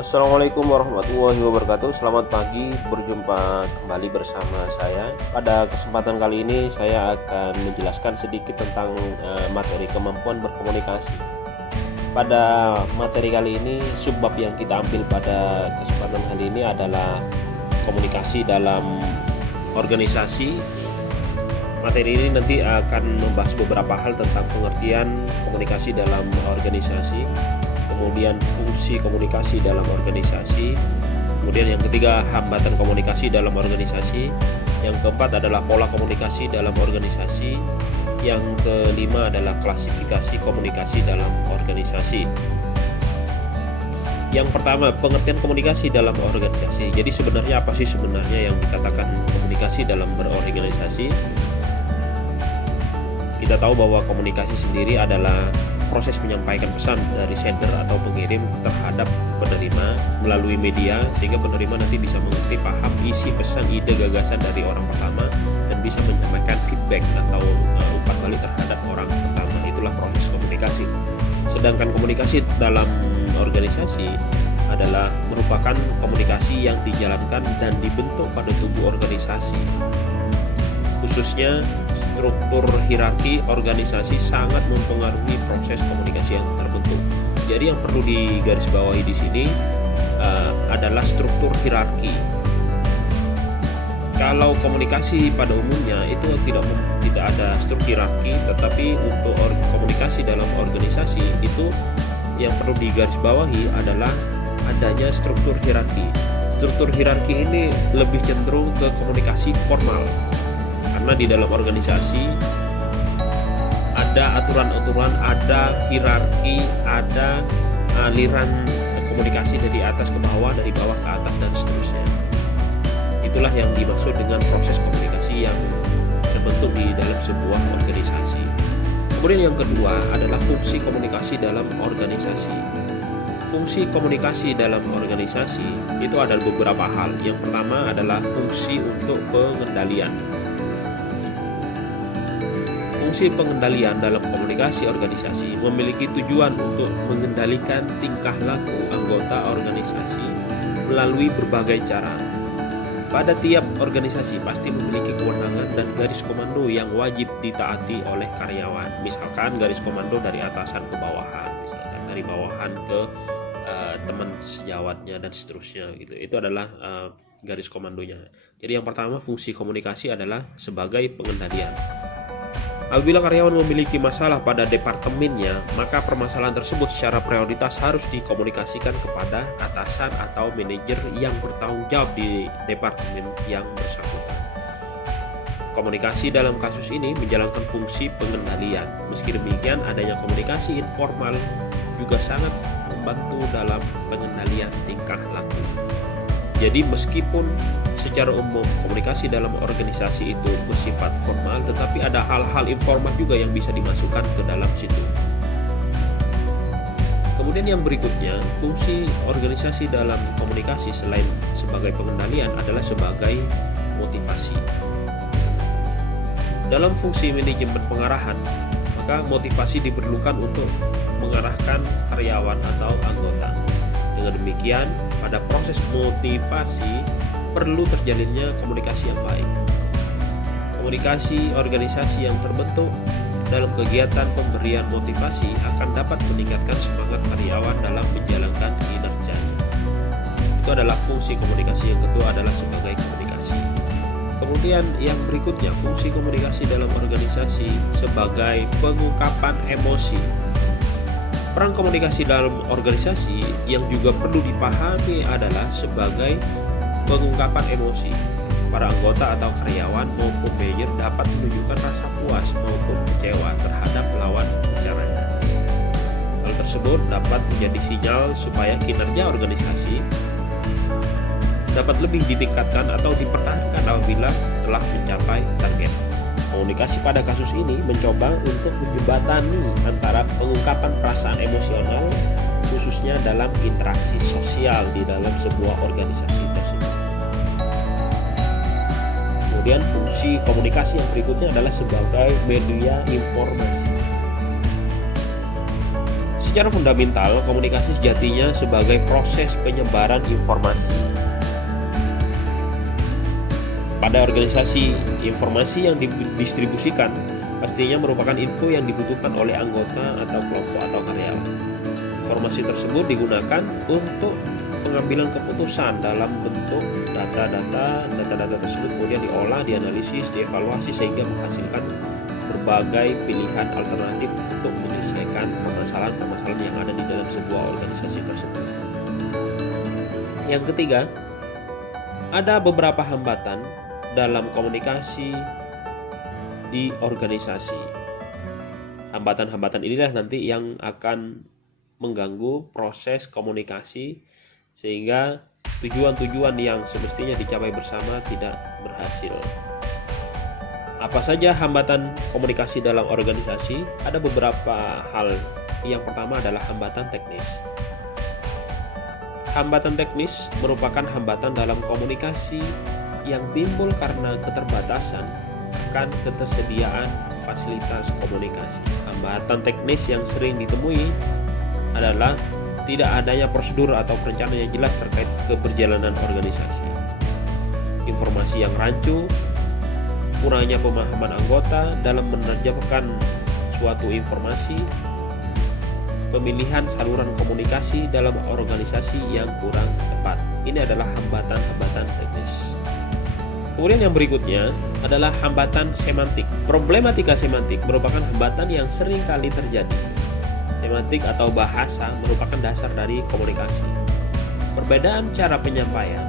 Assalamualaikum warahmatullahi wabarakatuh. Selamat pagi, berjumpa kembali bersama saya. Pada kesempatan kali ini saya akan menjelaskan sedikit tentang materi kemampuan berkomunikasi. Pada materi kali ini, subbab yang kita ambil pada kesempatan kali ini adalah komunikasi dalam organisasi. Materi ini nanti akan membahas beberapa hal tentang pengertian komunikasi dalam organisasi, kemudian fungsi komunikasi dalam organisasi, kemudian yang ketiga hambatan komunikasi dalam organisasi, yang keempat adalah pola komunikasi dalam organisasi, yang kelima adalah klasifikasi komunikasi dalam organisasi. Yang pertama, pengertian komunikasi dalam organisasi. Jadi sebenarnya apa sih sebenarnya yang dikatakan komunikasi dalam berorganisasi? Kita tahu bahwa komunikasi sendiri adalah proses menyampaikan pesan dari sender atau pengirim terhadap penerima melalui media, sehingga penerima nanti bisa mengerti, paham isi pesan, ide, gagasan dari orang pertama dan bisa menyampaikan feedback atau umpan balik terhadap orang pertama. Itulah proses komunikasi. Sedangkan komunikasi dalam organisasi adalah merupakan komunikasi yang dijalankan dan dibentuk pada tubuh organisasi. Khususnya struktur hierarki organisasi sangat mempengaruhi proses komunikasi yang terbentuk. Jadi yang perlu digarisbawahi di sini adalah struktur hierarki. Kalau komunikasi pada umumnya itu tidak ada struktur hierarki, tetapi untuk komunikasi dalam organisasi itu yang perlu digarisbawahi adalah adanya struktur hierarki. Struktur hierarki ini lebih cenderung ke komunikasi formal. Karena di dalam organisasi ada aturan-aturan, ada hierarki, ada aliran komunikasi dari atas ke bawah, dari bawah ke atas, dan seterusnya. Itulah yang dimaksud dengan proses komunikasi yang terbentuk di dalam sebuah organisasi. Kemudian yang kedua adalah fungsi komunikasi dalam organisasi. Fungsi komunikasi dalam organisasi itu ada beberapa hal. Yang pertama adalah fungsi untuk pengendalian. Fungsi pengendalian dalam komunikasi organisasi memiliki tujuan untuk mengendalikan tingkah laku anggota organisasi melalui berbagai cara. Pada tiap organisasi pasti memiliki kewenangan dan garis komando yang wajib ditaati oleh karyawan. Misalkan garis komando dari atasan ke bawahan, misalkan dari bawahan ke teman sejawatnya dan seterusnya gitu. Itu adalah garis komandonya. Jadi yang pertama, fungsi komunikasi adalah sebagai pengendalian. Apabila karyawan memiliki masalah pada departemennya, maka permasalahan tersebut secara prioritas harus dikomunikasikan kepada atasan atau manajer yang bertanggung jawab di departemen yang bersangkutan. Komunikasi dalam kasus ini menjalankan fungsi pengendalian. Meski demikian, adanya komunikasi informal juga sangat membantu dalam pengendalian tingkah laku. Jadi meskipun secara umum komunikasi dalam organisasi itu bersifat formal, tetapi ada hal-hal informal juga yang bisa dimasukkan ke dalam situ. Kemudian yang berikutnya, fungsi organisasi dalam komunikasi selain sebagai pengendalian adalah sebagai motivasi. Dalam fungsi manajemen pengarahan, maka motivasi diperlukan untuk mengarahkan karyawan atau anggota. Dengan demikian, pada proses motivasi perlu terjalinnya komunikasi yang baik. Komunikasi organisasi yang terbentuk dalam kegiatan pemberian motivasi akan dapat meningkatkan semangat karyawan dalam menjalankan kinerjanya. Itu adalah fungsi komunikasi. Yang kedua adalah sebagai komunikasi. Kemudian yang berikutnya, fungsi komunikasi dalam organisasi sebagai pengungkapan emosi. Peran komunikasi dalam organisasi yang juga perlu dipahami adalah sebagai pengungkapan emosi. Para anggota atau karyawan maupun manajer dapat menunjukkan rasa puas maupun kecewa terhadap lawan bicaranya. Hal tersebut dapat menjadi sinyal supaya kinerja organisasi dapat lebih ditingkatkan atau dipertahankan apabila telah mencapai target. Komunikasi pada kasus ini mencoba untuk menjembatani antara pengungkapan perasaan emosional khususnya dalam interaksi sosial di dalam sebuah organisasi tersebut. Kemudian fungsi komunikasi yang berikutnya adalah sebagai media informasi. Secara fundamental, komunikasi sejatinya sebagai proses penyebaran informasi. Pada organisasi, informasi yang didistribusikan pastinya merupakan info yang dibutuhkan oleh anggota atau kelompok atau karyawan. Informasi tersebut digunakan untuk pengambilan keputusan dalam bentuk data-data tersebut kemudian diolah, dianalisis, dievaluasi sehingga menghasilkan berbagai pilihan alternatif untuk menyelesaikan permasalahan-permasalahan yang ada di dalam sebuah organisasi tersebut. Yang ketiga, ada beberapa hambatan dalam komunikasi di organisasi. Hambatan-hambatan inilah nanti yang akan mengganggu proses komunikasi sehingga tujuan-tujuan yang semestinya dicapai bersama tidak berhasil. Apa saja hambatan komunikasi dalam organisasi? Ada beberapa hal. Yang pertama adalah hambatan teknis. Hambatan teknis merupakan hambatan dalam komunikasi yang timbul karena keterbatasan akan ketersediaan fasilitas komunikasi. Hambatan teknis yang sering ditemui adalah tidak adanya prosedur atau perencanaan yang jelas terkait keberjalanan organisasi. Informasi yang rancu, kurangnya pemahaman anggota dalam menerjemahkan suatu informasi, pemilihan saluran komunikasi dalam organisasi yang kurang tepat. Ini adalah hambatan-hambatan teknis. Kemudian yang berikutnya adalah hambatan semantik. Problematika semantik merupakan hambatan yang sering kali terjadi. Semantik atau bahasa merupakan dasar dari komunikasi. Perbedaan cara penyampaian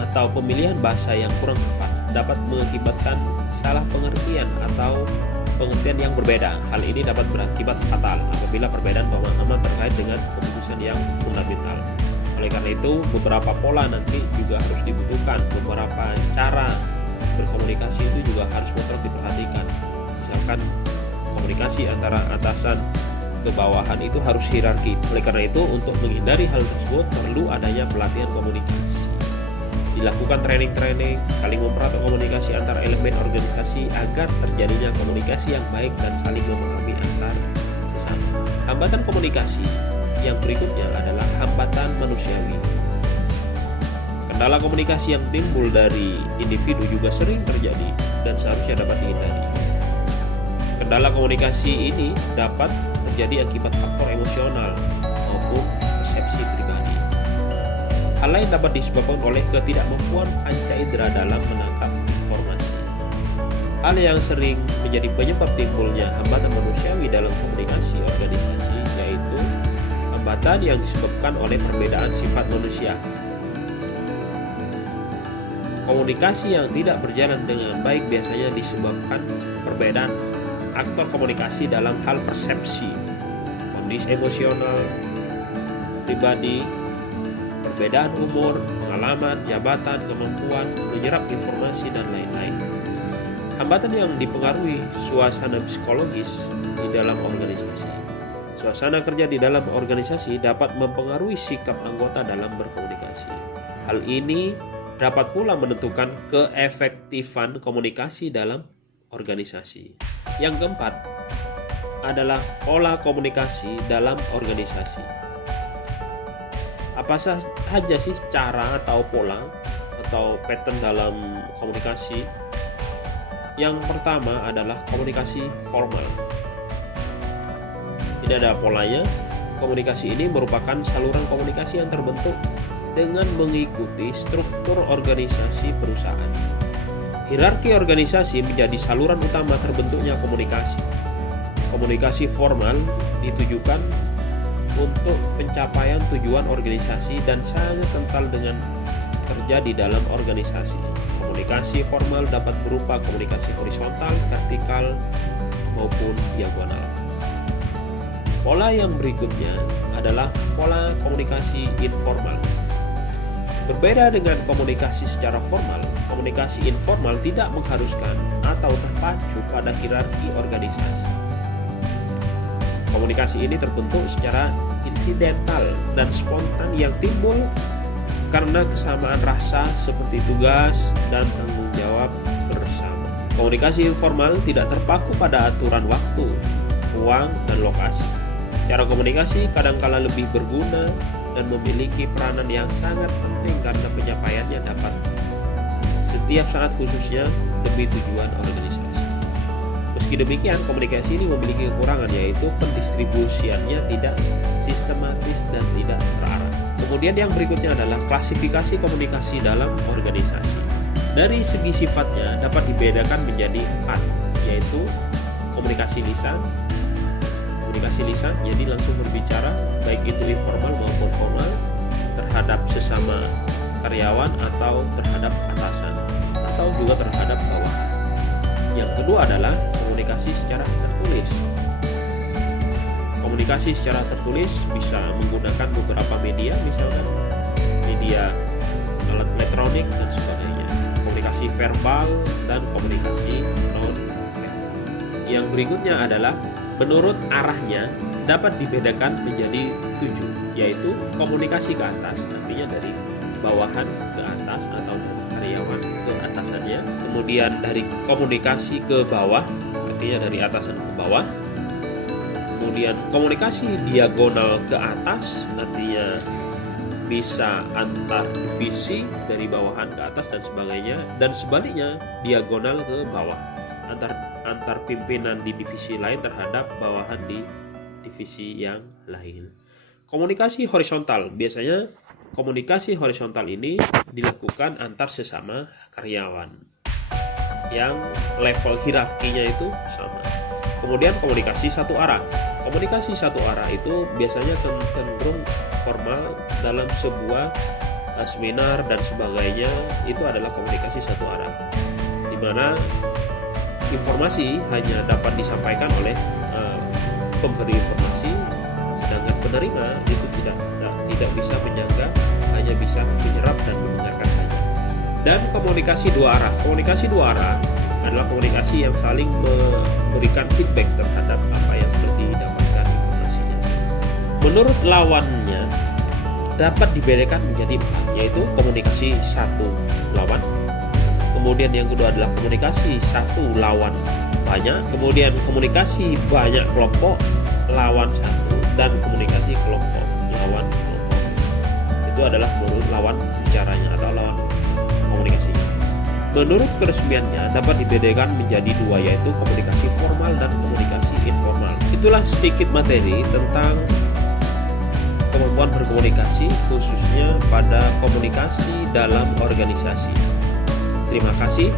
atau pemilihan bahasa yang kurang tepat dapat mengakibatkan salah pengertian atau pengertian yang berbeda. Hal ini dapat berakibat fatal apabila perbedaan pemahaman terkait dengan keputusan yang fundamental. Oleh karena itu, beberapa pola nanti juga harus dibutuhkan. Beberapa cara berkomunikasi itu juga harus betul diperhatikan. Misalkan komunikasi antara atasan ke bawahan itu harus hierarki. Oleh karena itu, untuk menghindari hal tersebut perlu adanya pelatihan komunikasi. Dilakukan training-training, saling mempererat komunikasi antar elemen organisasi agar terjadinya komunikasi yang baik dan saling memahami antar sesama. Hambatan komunikasi yang berikutnya adalah hambatan manusiawi. Kendala komunikasi yang timbul dari individu juga sering terjadi dan seharusnya dapat dihindari. Kendala komunikasi ini dapat terjadi akibat faktor emosional maupun persepsi pribadi. Hal lain dapat disebabkan oleh ketidakmampuan panca indera dalam menangkap informasi. Hal yang sering menjadi penyebab timbulnya hambatan manusiawi dalam komunikasi organisasi yaitu hambatan yang disebabkan oleh perbedaan sifat manusia. Komunikasi yang tidak berjalan dengan baik biasanya disebabkan perbedaan aktor komunikasi dalam hal persepsi, kondisi emosional, pribadi, perbedaan umur, pengalaman, jabatan, kemampuan, menyerap informasi, dan lain-lain. Hambatan yang dipengaruhi suasana psikologis di dalam organisasi. Suasana kerja di dalam organisasi dapat mempengaruhi sikap anggota dalam berkomunikasi. Hal ini dapat pula menentukan keefektifan komunikasi dalam organisasi. Yang keempat adalah pola komunikasi dalam organisasi. Apa saja sih cara atau pola atau pattern dalam komunikasi? Yang pertama adalah komunikasi formal. Tidak ada polanya. Komunikasi ini merupakan saluran komunikasi yang terbentuk dengan mengikuti struktur organisasi perusahaan. Hierarki organisasi menjadi saluran utama terbentuknya komunikasi. Komunikasi formal ditujukan untuk pencapaian tujuan organisasi dan sangat kental dengan terjadi dalam organisasi. Komunikasi formal dapat berupa komunikasi horizontal, vertikal, maupun diagonal. Pola yang berikutnya adalah pola komunikasi informal. Berbeda dengan komunikasi secara formal, komunikasi informal tidak mengharuskan atau terpacu pada hierarki organisasi. Komunikasi ini terbentuk secara insidental dan spontan yang timbul karena kesamaan rasa seperti tugas dan tanggung jawab bersama. Komunikasi informal tidak terpaku pada aturan waktu, ruang, dan lokasi. Cara komunikasi kadangkala lebih berguna dan memiliki peranan yang sangat penting karena penyampaiannya dapat setiap saat, khususnya demi tujuan organisasi. Meski demikian, komunikasi ini memiliki kekurangan, yaitu pendistribusiannya tidak sistematis dan tidak terarah. Kemudian yang berikutnya adalah klasifikasi komunikasi dalam organisasi. Dari segi sifatnya dapat dibedakan menjadi 4, yaitu komunikasi lisan. Komunikasi lisan jadi langsung berbicara, baik itu informal maupun formal, terhadap sesama karyawan atau terhadap atasan, atau juga terhadap bawah. Yang kedua adalah komunikasi secara tertulis. Komunikasi secara tertulis bisa menggunakan beberapa media, misalkan media alat elektronik dan sebagainya. Komunikasi verbal dan komunikasi non-verbal. Yang berikutnya adalah menurut arahnya dapat dibedakan menjadi 7, yaitu komunikasi ke atas, artinya dari bawahan ke atas atau karyawan ke atasannya. Kemudian dari komunikasi ke bawah, artinya dari atasan ke bawah. Kemudian komunikasi diagonal ke atas, artinya bisa antar divisi dari bawahan ke atas dan sebagainya. Dan sebaliknya diagonal ke bawah, antar pimpinan di divisi lain terhadap bawahan di divisi yang lain. Komunikasi horizontal, biasanya komunikasi horizontal ini dilakukan antar sesama karyawan yang level hierarkinya itu sama. Kemudian komunikasi satu arah. Komunikasi satu arah itu biasanya cenderung formal dalam sebuah seminar dan sebagainya. Itu adalah komunikasi satu arah, di mana informasi hanya dapat disampaikan oleh pemberi informasi, sedangkan penerima itu tidak bisa menyangga, hanya bisa menyerap dan mendengarkan saja. Dan komunikasi dua arah. Komunikasi dua arah adalah komunikasi yang saling memberikan feedback terhadap apa yang sudah didapatkan informasinya. Menurut lawannya dapat dibedakan menjadi 4, yaitu komunikasi satu lawan. Kemudian yang kedua adalah komunikasi satu lawan banyak. Kemudian komunikasi banyak kelompok lawan satu, dan komunikasi kelompok lawan kelompok. Itu adalah menurut lawan bicaranya atau lawan komunikasinya. Menurut keresmiannya dapat dibedakan menjadi 2, yaitu komunikasi formal dan komunikasi informal. Itulah sedikit materi tentang kemampuan berkomunikasi, khususnya pada komunikasi dalam organisasi. Terima kasih.